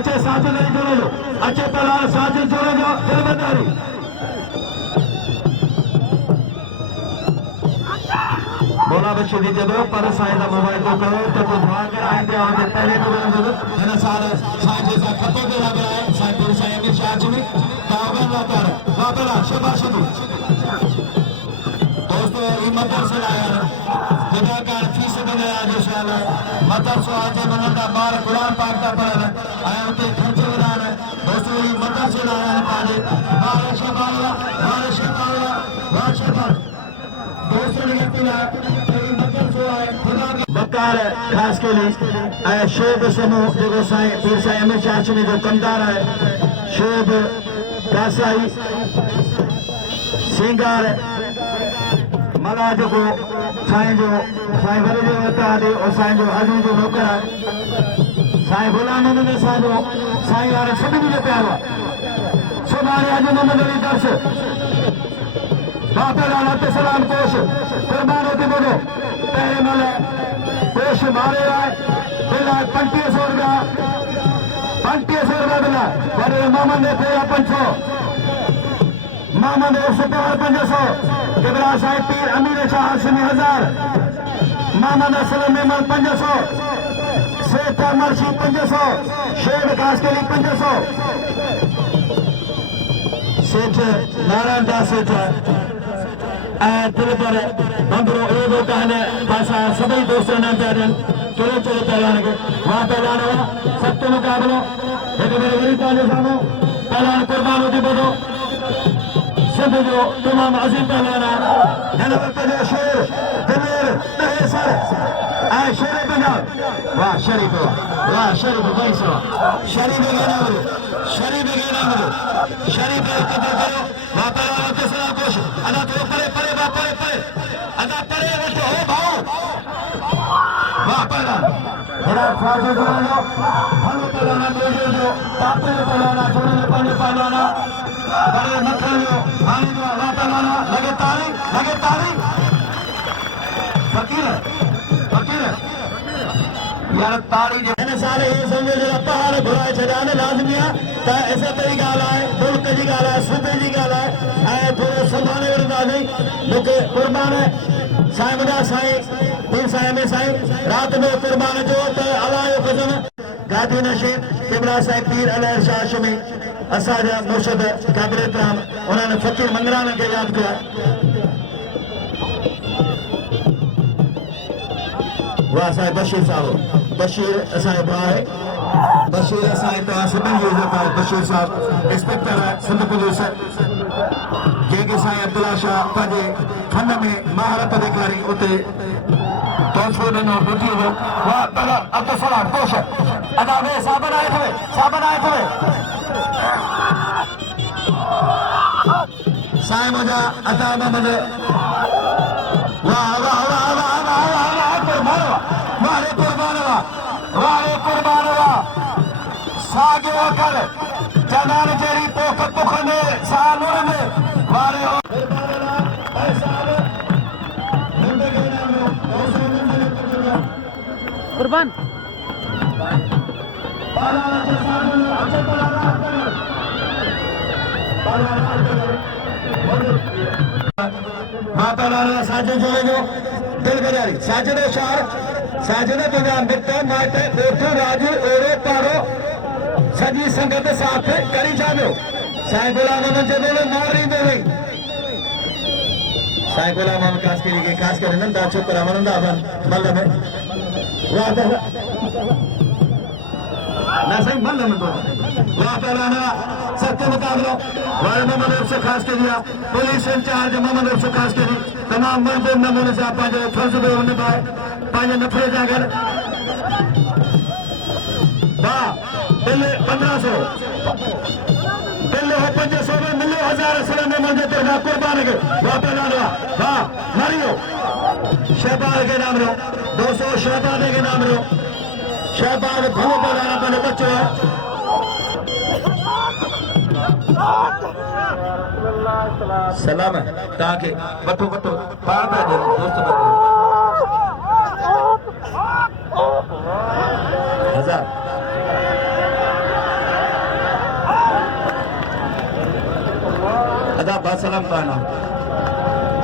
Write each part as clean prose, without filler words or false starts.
अच्छे साजिद नहीं जोड़े लो, अच्छे पहलवान साजिद जोड़े जो दिलबंदारी। बोला बच्चे दीजिए दो पर साइड मोबाइल को करो तो दुआ कर आए थे और पहले तो है सारे साइड जैसा खपे के लग रहा है साइड पूरी साइड के चार्ज में तावल लाता है वापरा शाबाश दोस्तों ये मदरसा आया है खुदा का फीस देने आज इंशाल्लाह मदरसा आज मनंदा बार कुरान पाक का पढ़ना आया उनके खर्चे बनाना दोस्तों ये मदरसा आया है पाजे बार शाबाश दोस्तों ने किया बकार खास के लिए शोभ समूह जो साईं पीर साईं अमीर चाचनी जो कमदार है शोभ कासाई सिंगार मला जो साईं वरे जो वता दे और साईं जो आजू जो नौकर है साईं गुलाम ने साईं साईं वाले सभी जो प्यारो सुभाणे आजू नंदरी दर्श बापे लाला ते सलाम कोश कुर्बान होती बोलो पहले मल कोश मारे आए बिला 2500 रुपया बिला पर मामा ने पेरा 500 मामा ने 500 किबरा साहिब पीर अमीर शाह हाशमी 1000 मामा ने सलम मेमन 500 सेठ मर्शी 500 शेर खास के लिए 500 सेठ नारायण दास सेठ दिल पर बंदरो एगो कहने पासा सभी दोस्तों ने प्यारन चलो चलो पहलवान के वहाँ पहलवान हुआ सत्य मुकाबलो एक मेरे वरी ताले सामो पहलवान कुर्बान होती बोलो सिंध जो तमाम अजीम पहलवान है वक्त जो शेर दिलेर तहेसर आए शेर पंजाब वाह शरीफ भाई साहब शरीफ कदर करो वहाँ पहलवान के सलाम कोश अदा तो परे अदा परे वटो हो भाऊ वाह पहलवान थोड़ा फाजो जोड़ो हलो पहलवान दोजो जो पापे पहलवान छोड़े पानी पहलवान बड़े मखलियो हानी जो वाह पहलवान लगे ताली फकीर यार ताली जे ने सारे ये समझो जो पहाड़ घुराए छडाने लाजमी है ता ऐसे तरी गाल है मुल्क जी गाल है सूबे जी गाल है ऐ थोड़ो संभाले वरदा नहीं मुके कुर्बान है साईं मुदा साईं पीर साईं में साईं रात में कुर्बान जो तो अलायो कसम गादी नशीद किबरा साईं पीर अलाय शाह शमी असाजा मुर्शिद काबिल इकराम उन्होंने फकीर मंगराना के याद किया वाह साईं बशीर साहब बशीर असांजो भाउ आहे बशीर असांजे तव्हां सभिनी जी इज़त आहे बशीर साहब इंस्पेक्टर आहे सिंध पुलिस जंहिंखे साईं अब्दुल्ला शाह पंहिंजे फन में महारत ॾेखारी उते तोहफ़ो ॾिनो ॿुधी वियो वाह अब्दुल सलाम कोश अदा वे साबन आए थे साईं मुंहिंजा अता मोहम्मद वाह वारे कुर्बान सागे वकल जनान जेरी पोख पुखने सालुर में वारे कुर्बान माता लाला साजो जोड़े जो दिल गजारी साजदे शार साजने तुझा मित्र माटे कोठो राजू ओरो पारो सजी संगत साथ करी जानो साईं गुलाम जे बोले मारी दे वई साईं गुलाम खास करे नंदा छोकरा वणंदा बन मल में वाह ना साईं मल में तो वाह पहलाना सत्य मुकाबलो वाले मोहम्मद से खास के लिया पुलिस इंचार्ज मोहम्मद से खास के तमाम महबूब नमूने से आप फर्ज में निभाए पांच नफरे जाकर वाह बिल 1500 बिल हो 500 में मिलो 1000 सर में मुझे तो ना कुर्बान के वाह पहला वाह मारियो शहबाज के नाम रो 200 शहबाज के नाम रो शहबाज भलो पहलाना पहले बच्चों है सलाम है ताकि बटो पार पे दोस्त 1000 सलाम कहना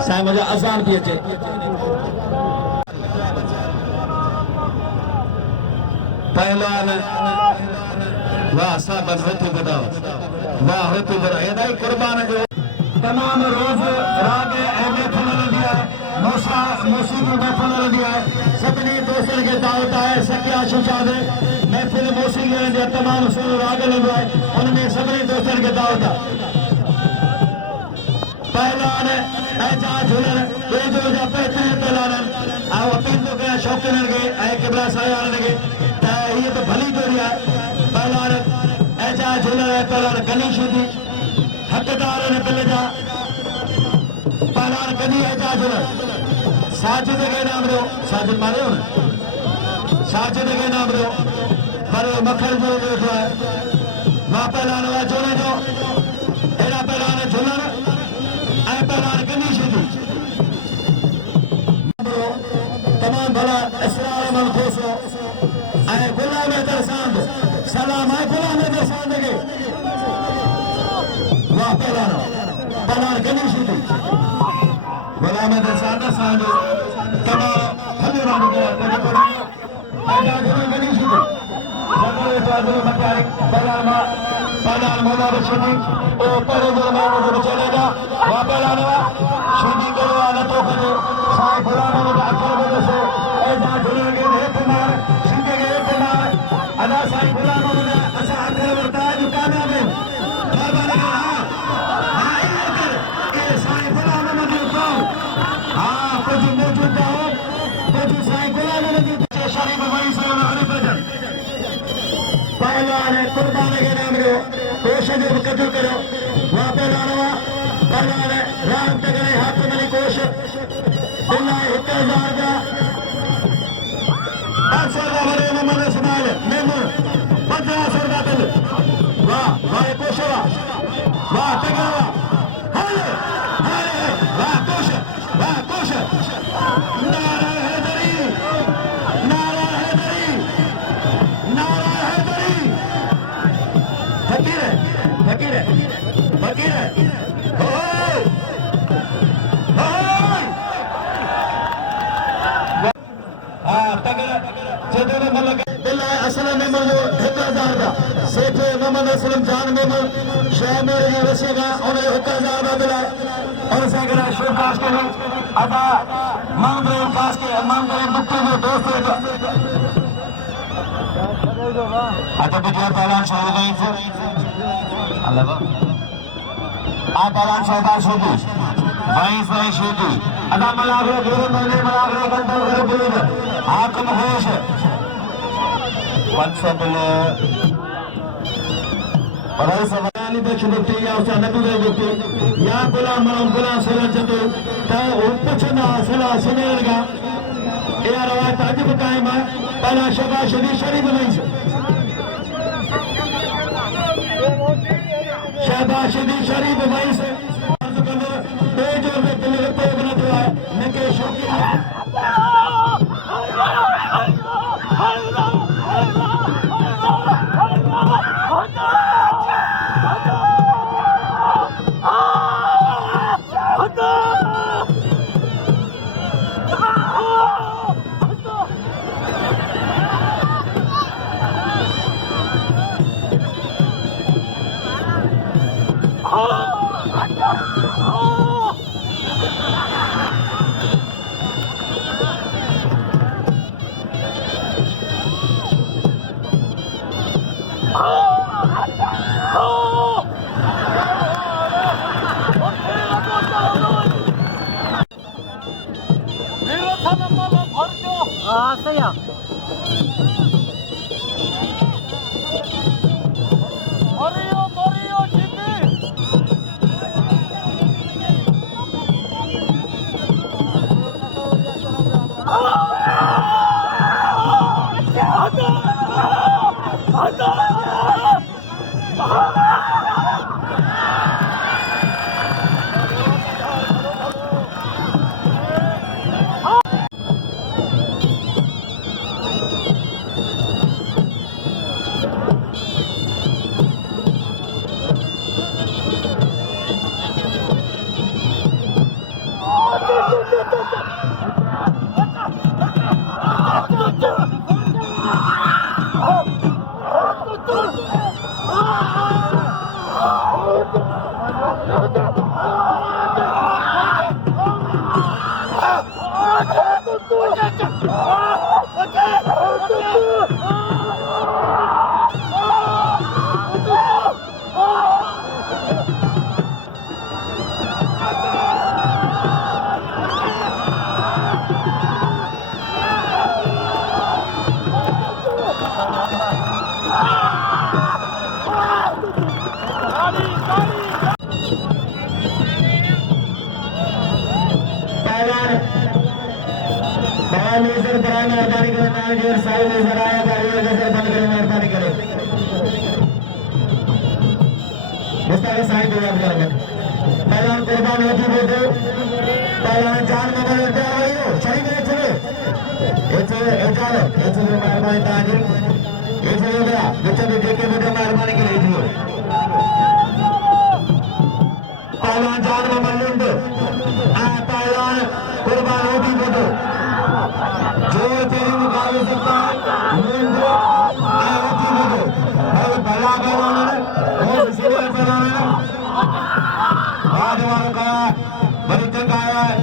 साईं मुझे अजान थी अचे पहलवान वाह साहब होती बताओ वाह होती बड़ा ये कुर्बान जो तमाम रोज राग महफिल हलंदी आहे मौसीक़ी महफिल हलंदी आहे सभिनी दोस्तनि खे दावत आहे सकिया शुजाद महफिल मौसीक़ी हलंदी आहे तमामु सुहिणो राग हलंदो आहे उनमें सभिनी दोस्तनि खे दावत आहे पहलवान ऐजा झूलण ॿिए जोर जा बहितरीन पहलवान ऐं अपील थो कयां शौक़ीननि खे ऐं क़िबला साहिबाननि खे त हीअ त भली जोड़ी आहे पहलवान ऐजा झूलण ऐं पहलवान गनीश हुंदी हक़दार बिल जा पहलवान कदी ऐजा झूलण साजिद खे नाम ॾियो साजिद मारियो न साजिद खे नाम ॾियो पर मखण जो वेठो आहे मां पहलवान वाह झूलण जो अहिड़ा पहलवान झूलण ऐं पहलवान गनीश हुंदी तमाम भला इसरार अमल खोसो ऐं गुलाम हैदर सांद सलाम आहे गुलाम हैदर सांद खे वाह पहलवान गनीश हुंदी गुलाम हैदर सांद सांद तमाम भले रांद कया ऐजा गुरु गनीश हुंदी सगळे ताज़ो मकाई पहलवान मौला रशीदी ओ पहले जो में चलेगा वाह पहलवान शुदी करो नथो करे साईं गुलाम हैदर अखर से ऐजा झूलण खे हेठि मार शुदी खे हेठि मार अदा साईं गुलाम हैदर असां अखर वरिता जो कामयाब आहियूं महिरबानी करे हाँ ईअं कर ए साईं गुलाम हैदर कौन हाँ कुछ मौजूद हो कुछ साईं गुलाम हैदर शरीफ वही से हरीफ जन पहलवान कुर्बान के नाम रो कोश जो कदर करो वहाँ पहलवान राम तगड़े हाथ में कोश बिल्ला 1000 का 500 का बड़े मोहम्मद इस्माइल मेमून 1500 का बिल वाह वाह कोश वाह तगड़ा वाह वाह कोश नारा हैदरी नारा हैदरी नारा हैदरी फकीर है फकीर है फकीर है असल मेमर जो 1000 का सेठ मोहम्मद असलम जान मेमर शाह मेरे जी वसी का उन्हें 1000 का मिला और सागरा शिवदास के अदा मामले पास के मामले मुक्ति जो दोस्त है आता बिजला पहलवान शुरू गई थे अल्लाह आ पहलवान शहबाज शुरू वहीं से शुरू अदा मलागरो गुरु मने मलागरो कंट्रोल कर बुलंद हाकम होश 500 बिल बड़ाई सवाली पे छुट्टी या उसे नबी दे देते या गुलाम सला चंदो ता उपचना सला सिनेरगा ए रवायत अजब कायम है पहला शबा शरीफ नहीं से शहबाज शरीफ वहीं से पेज और दिल पे बना हुआ है नके शौकी सही है मेहरबानी करे मैनेजर साहिब नजर आया गाड़ी नजर बंद करे मेहरबानी करे मुस्ताक साहिब तैयार करेंगे पहलवान कुर्बान होती बोलते पहलवान जान मगर तैयार हुई हो सही में चले मेहरबानी ताजिर ये चले गया बच्चा भी देख के बेटा मेहरबानी के लिए थी पहलवान जान मल्लुंड पहलवान कुर्बान होती बोलते जो तेरे मुकाबले सकता है मुझे आयोती मुझे भाई भला पहलवान है बहुत सीनियर पहलवान है बाद वालों का बड़ी तक आया है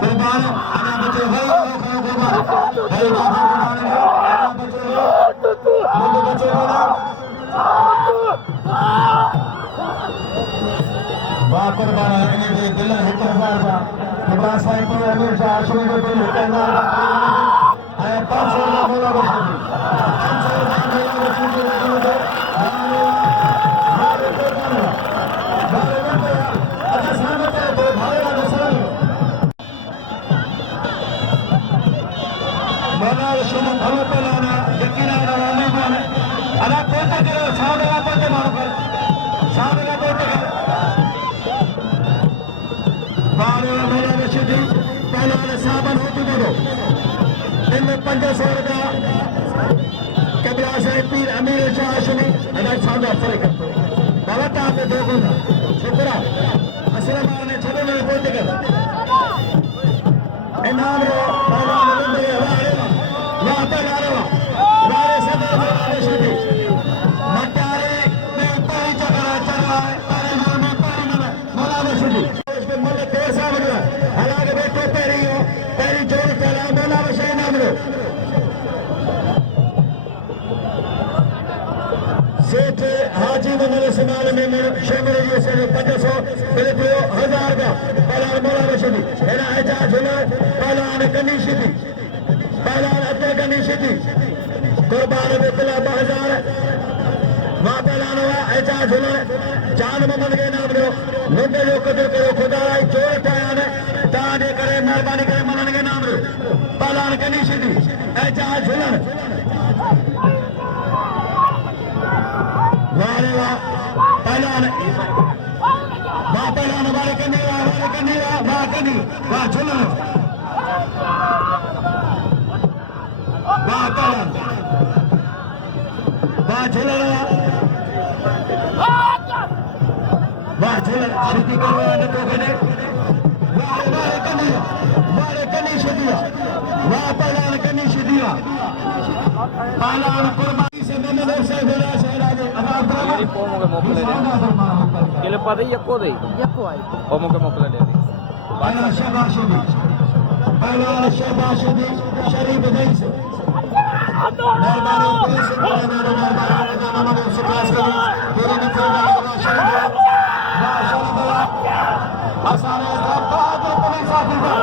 कुर्बान आना बच्चे भाई कुर्बान भाई बाबा कुर्बान है आना बच्चे मुझे बच्चे बोला वाह कुर्बान है इन्हें दिल है कुर्बान का कुर्बान साहिब को अमीर शाह शुरू में दिल है आया 500 का बोला बच्चे 500 का बोला बच्चे अच्छा सामने तो भाई का दसरा मना शुभ भलो पलाना यकीन है वाले कौन है अला कोते करो साउंड का कोते मारो कर साउंड का कोते कर बारे मेरा रशीदी पहले वाले साबन होती दो इनमें 500 रुपया कबला से पीर अमीर शाह शुनी अदा साउंड ऑफर करते बाबा आपने दो गुना शुक्र असलम ने छोटे में कोते कर इनाम रो पहलवान लंबे वाले वाह पहलवान वाले सदर वाले शुदी मटारे में कोई जगह चला है पहलवान में मोला शुदी उसके मोले देर सा बना हालांकि बैठो पैरी हो पैरी जोर पहला मोला वशे नाम रो सेठ हाजी मोहम्मद इस्माइल में शामिल है से 500 पहले 1000 का पहलवान मोला रशीदी एना एजाज हुआ पहलवान कनी शिदी पहलवान अब्दुल कनी शिदी कुर्बान बिला 2000 वहां पहलवान हुआ एजाज हुआ जान मोहम्मद के नाम रो मुद्दे जो कदर करो खुदा जोर पाया ने ताने करे मेहरबानी करे मनन के नाम रो पहलवान कनी शिदी एजाज हुआ वाले वाह पहलवान वाह पहलवान वाले कनी वाह कनी वाह झुलन वाह पहलवान वाह झुलन वाह झुलन शिदी करवाने तो कने वाले कनी शिदिया वाह पहलवान कनी शिदिया पहलवान कुर्बानी से मोहम्मद हुसैन बोला Shahraj Jadi pomo ke mokle deh. Gila pada yakko deh. Yakko ay. Pomo ke mokle deh. पहला शहबाशुदी शरीफ दई से मेहरबानी पुलिस मेहरबानी नाम से पास करी तेरे निकल जाएगा शरीफ माशाअल्लाह आसान है पुलिस ऑफिसर